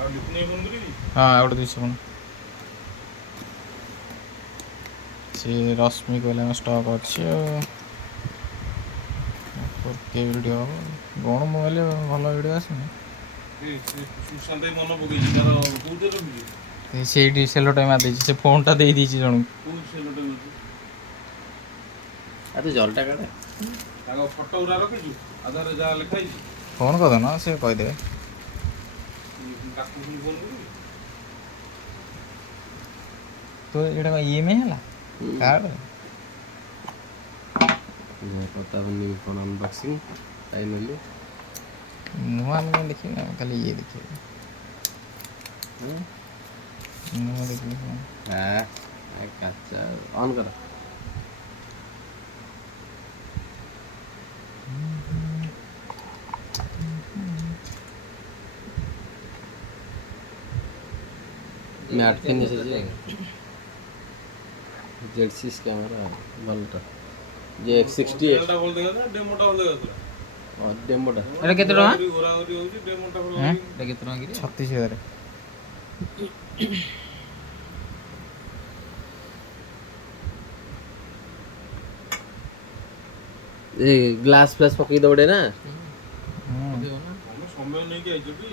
ହଁ ଆଉ ଗୋଟେ 200 ଫୋନ୍ ସେ ରଶ୍ମି କହିଲେ ଆମ ଷ୍ଟକ୍ ଅଛି ଆଉ 4K ଭିଡ଼ିଓ ହବ କ'ଣ ମୋବାଇଲ ଭଲ ଭିଡ଼ିଓ ଆସୁନି ସେଇଠି ସେଲୋଟା ମାରି ଦେଇଛି ସେ ଫୋନ୍ଟା ଦେଇ ଦେଇଛି ଜଣକୁ ତୁ ଜଲଟା କାଟେ ତାଙ୍କ ଫଟୋ ଗୁରା ରଖିଛୁ ଆଧାରରେ ଯାହା ଲେଖା ହେଇଛି ଫୋନ୍ କରିଦେନ ସେ କହିଦେବେ ତ ଏଇଟା କ'ଣ EMI ହେଲା କାର୍ଡ଼ ପତାବନି କ'ଣ ଅନବକ୍ସିଂ ଫାଇନାଲି ନୂଆ ଆମେ କାଇଁ ଦେଖିବି ନା ଖାଲି ଇଏ ଦେଖିବି ନୂଆ ଦେଖିବି କ'ଣ କାଚା ଅନ୍ କର ମ୍ୟାଟ୍ ଫିନିଶ ଅଛି Z6 କ୍ୟାମେରା ଭଲଟା ଯେ X60 ଡେମୋଟା ଏଇଟା କେତେ ଟଙ୍କା ଡେମୋଟା ଏଇଟା କେତେ ଟଙ୍କା କି 36,000 ଏ ଗ୍ଲାସ୍ ଫ୍ଲାସ୍ ପକେଇ ଦଉଡେ ନା ସମୟ ନେଇକି ଆଇଛୁ କି